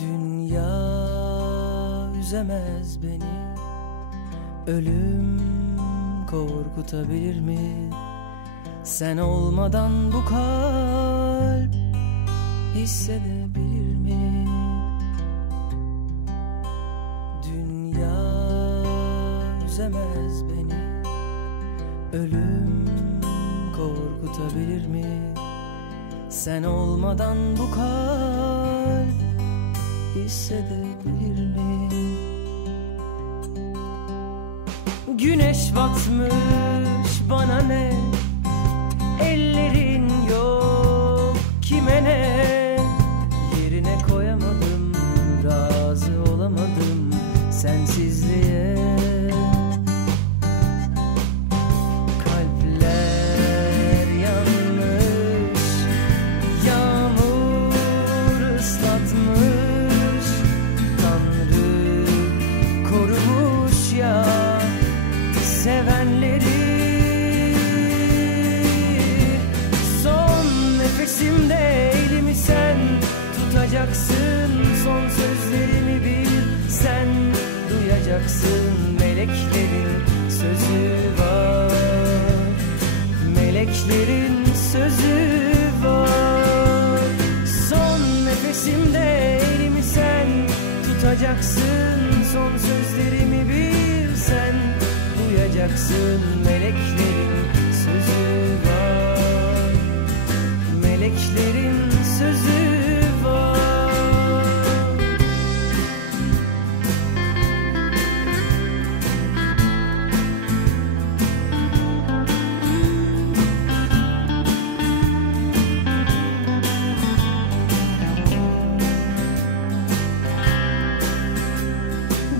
Dünya üzemez beni Ölüm korkutabilir mi? Sen olmadan bu kalp hissedebilir mi? Dünya üzemez beni Ölüm korkutabilir mi? Sen olmadan bu kalp hissedebilir mi? Güneş batmış bana ne Ellerin sevenleri Son nefesimde elimi sen tutacaksın. Son sözlerimi bil sen duyacaksın. Meleklerin sözü var. Meleklerin sözü var. Son nefesimde elimi sen tutacaksın. Son sözlerimi duyacaksın Meleklerin sözü var. Meleklerin sözü var.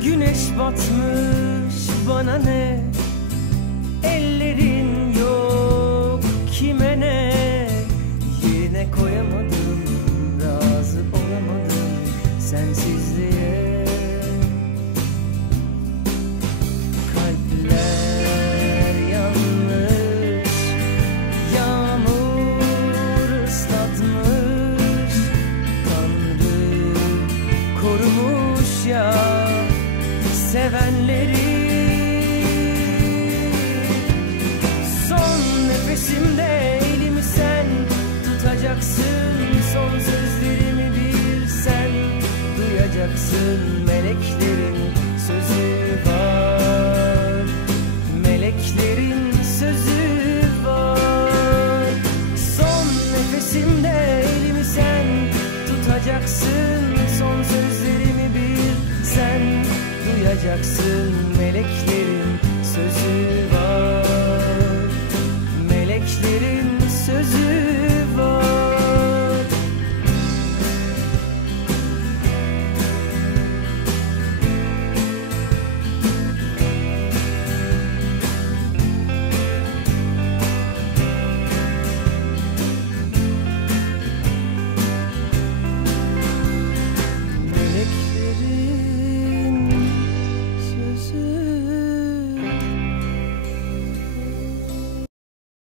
Güneş batmış bana ne Ellerin yok. Kime ne? Yerine koyamadım razı olamadım sensizliğe. Kalpler yanmış Yağmur ıslatmış. Tanrı korumuş ya sevenleri tutacaksın Son sözlerimi bil sen duyacaksın Meleklerin sözü var. Meleklerin sözü var. Son nefesimde elimi sen tutacaksın. Son sözlerimi bil sen duyacaksın Meleklerin sözü var. Meleklerin sözü